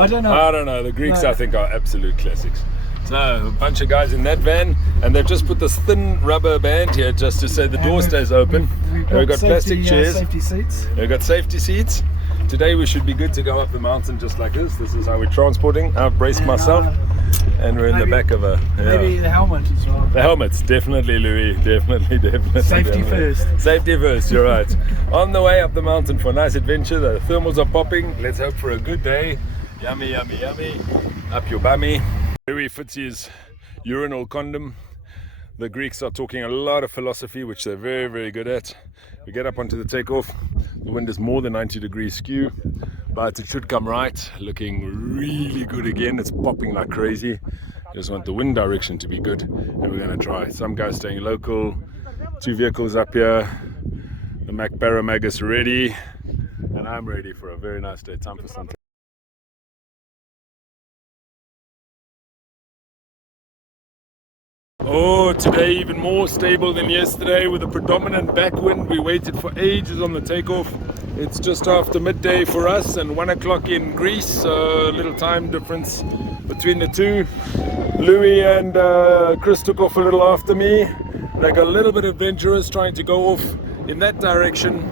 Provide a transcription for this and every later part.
I don't know. I don't know. The Greeks, I think, are absolute classics. So, a bunch of guys in that van, and they've just put this thin rubber band here just to say the door stays open. We've got plastic chairs. Safety seats. We've got safety seats. Today we should be good to go up the mountain just like this. This is how we're transporting. I've braced myself, and we're in the back of a... Yeah. Maybe the helmet as well. The helmets, definitely, Louis. Definitely. Safety first. Safety first, you're right. On the way up the mountain for a nice adventure. The thermals are popping. Let's hope for a good day. Yummy, yummy, yummy. Up your bummy. Louis Fitzy's urinal condom. The Greeks are talking a lot of philosophy, which they're very, very good at. We get up onto the takeoff. The wind is more than 90 degrees skew, but it should come right. Looking really good again. It's popping like crazy. Just want the wind direction to be good, and we're going to try. Some guys staying local. 2 vehicles up here. The Mac Paramag is ready, and I'm ready for a very nice day. Time for something. Oh, today even more stable than yesterday with a predominant backwind. We waited for ages on the takeoff. It's just after midday for us and 1 o'clock in Greece, so a little time difference between the two. Louis and Chris took off a little after me. They got a little bit adventurous trying to go off in that direction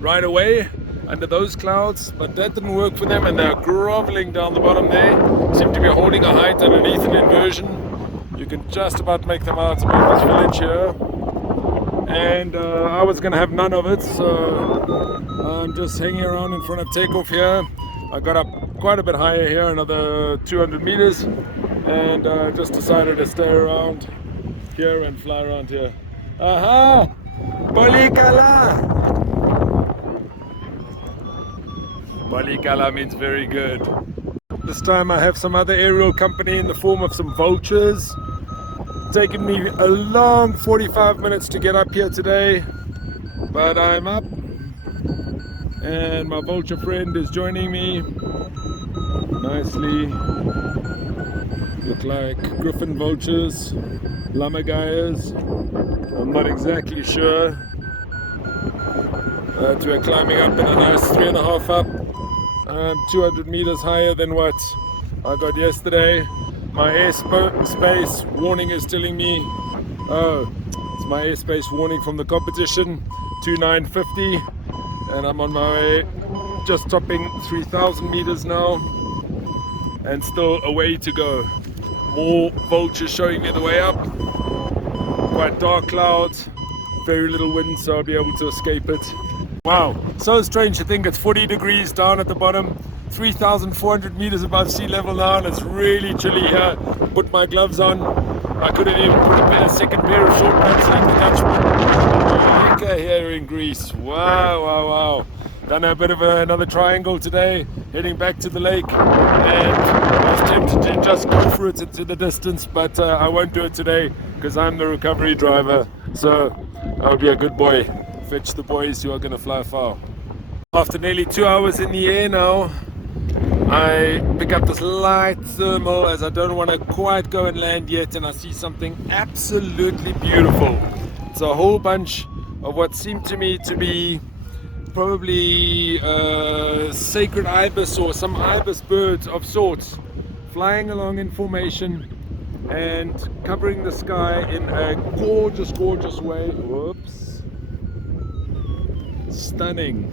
right away under those clouds, but that didn't work for them, and they're groveling down the bottom there. Seem to be holding a height underneath an inversion. You can just about make them out about this village here, and I was gonna have none of it, so I'm just hanging around in front of takeoff here. I got up quite a bit higher here, another 200 meters, and just decided to stay around here and fly around here. Aha! Polikala! Polikala means very good. This time I have some other aerial company in the form of some vultures. Taken me a long 45 minutes to get up here today, but I'm up, and my vulture friend is joining me nicely. Look like griffin vultures, lammergeiers. I'm not exactly sure. We're climbing up in a nice 3.5 up. 200 meters higher than what I got yesterday. My airspace warning is telling me, oh, it's my airspace warning from the competition, 2950, and I'm on my way, just topping 3,000 meters now, and still a way to go. More vultures showing me the way up. Quite dark clouds, very little wind, so I'll be able to escape it. Wow, so strange to think it's 40 degrees down at the bottom, 3,400 meters above sea level now, and it's really chilly here. Put my gloves on. I couldn't even put a second pair of short pants like the Dutchman. Here in Greece. Wow. Done a bit of another triangle today, heading back to the lake, and I was tempted to just go for it into the distance, but I won't do it today because I'm the recovery driver, so I'll be a good boy. Fetch the boys who are going to fly far. After nearly 2 hours in the air now, I pick up this light thermal as I don't want to quite go and land yet, and I see something absolutely beautiful. It's a whole bunch of what seemed to me to be probably sacred ibis or some ibis birds of sorts, flying along in formation and covering the sky in a gorgeous way. Whoops. Stunning.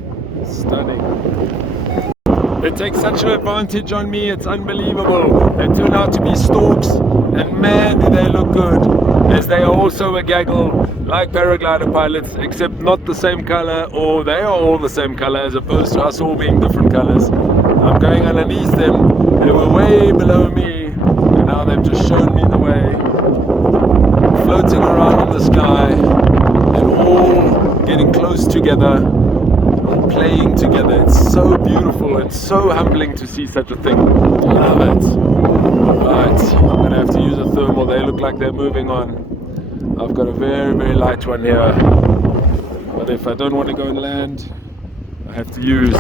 They take such an advantage on me, it's unbelievable. They turn out to be storks, and man do they look good, as they are also a gaggle like paraglider pilots, except not the same color, or they are all the same color as opposed to us all being different colors. I'm going underneath them, they were way below me, and now they've just shown me the way, floating around in the sky, and all getting close together, all playing together. It's so beautiful and so humbling to see such a thing. I love it. Right, I'm gonna have to use a thermal. They look like they're moving on. I've got a very light one here, but if I don't want to go and land, I have to use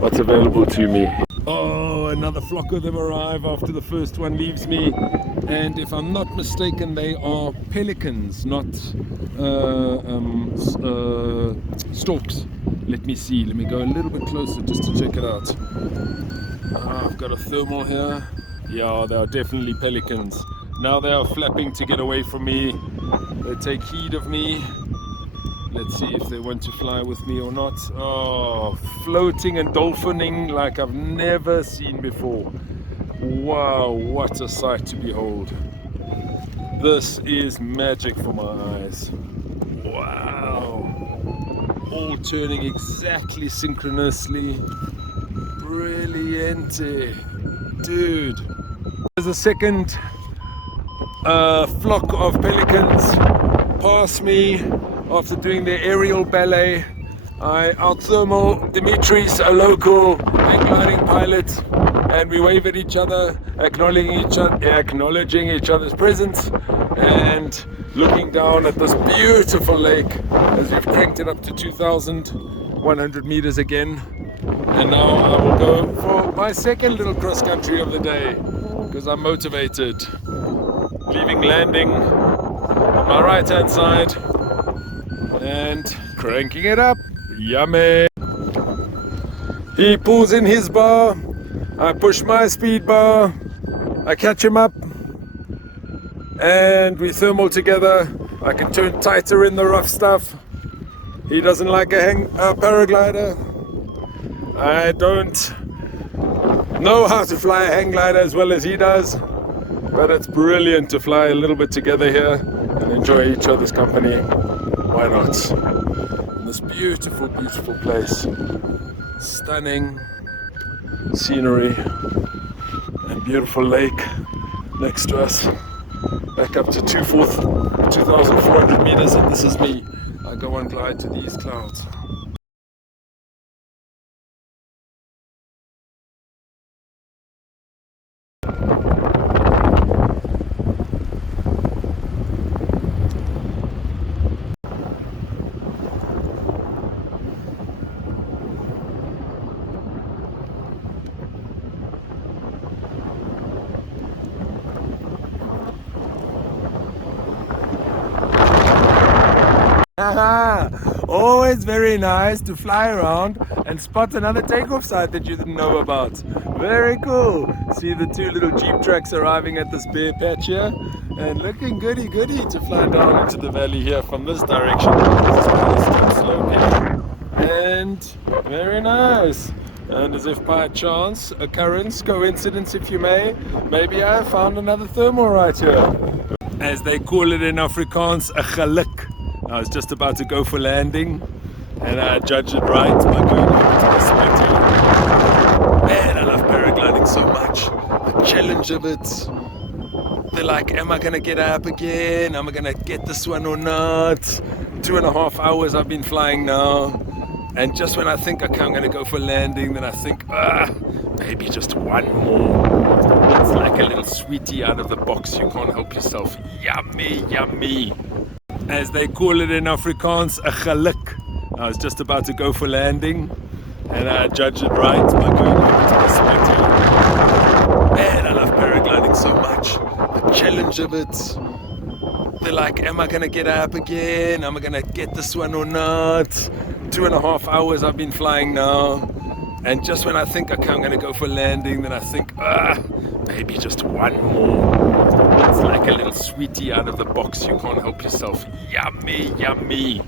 what's available to me. Oh, another flock of them arrive after the first one leaves me. And if I'm not mistaken, they are pelicans, not storks. Let me see. Let me go a little bit closer just to check it out. I've got a thermal here. Yeah, they are definitely pelicans. Now they are flapping to get away from me. They take heed of me. Let's see if they want to fly with me or not. Oh, floating and dolphining like I've never seen before. Wow, what a sight to behold. This is magic for my eyes. Wow. All turning exactly synchronously. Brilliante. Dude. There's a second flock of pelicans pass me after doing their aerial ballet. I out-thermal Dimitris, a local hang gliding pilot, and we wave at each other, acknowledging each other's presence and looking down at this beautiful lake as we've cranked it up to 2,100 meters again. And now I will go for my second little cross country of the day because I'm motivated. Leaving landing on my right hand side and cranking it up. Yummy. He pulls in his bar, I push my speed bar, I catch him up, and we thermal together. I can turn tighter in the rough stuff. He doesn't like a paraglider. I don't know how to fly a hang glider as well as he does, but it's brilliant to fly a little bit together here and enjoy each other's company. Why not? In this beautiful, beautiful place. Stunning scenery and beautiful lake next to us. Back up to 2,400 meters, and this is me. I go and glide to these clouds. Always very nice to fly around and spot another takeoff site that you didn't know about. Very cool. See the two little jeep tracks arriving at this bare patch here, and looking goody to fly down into the valley here from this direction. This is sloping and very nice. And as if by chance, occurrence, coincidence if you may, maybe I have found another thermal right here. As they call it in Afrikaans, a geluk. I was just about to go for landing and I judged it right by going over to the spitty. Man, I love paragliding so much. The challenge of it. They're like, am I gonna get up again? Am I gonna get this one or not? 2.5 hours I've been flying now. And just when I think, okay, I'm gonna go for landing, then I think, maybe just one more. It's like a little sweetie out of the box. You can't help yourself. Yummy, yummy. As they call it in Afrikaans, a geluk. I was just about to go for landing and I judged it right by going over to the spitty. Man, I love paragliding so much. The challenge of it. They're like, am I gonna get up again? Am I gonna get this one or not? 2.5 hours I've been flying now. And just when I think, okay, I'm gonna go for landing, then I think, maybe just one more. It's like a little sweetie out of the box. You can't help yourself. Yummy, yummy.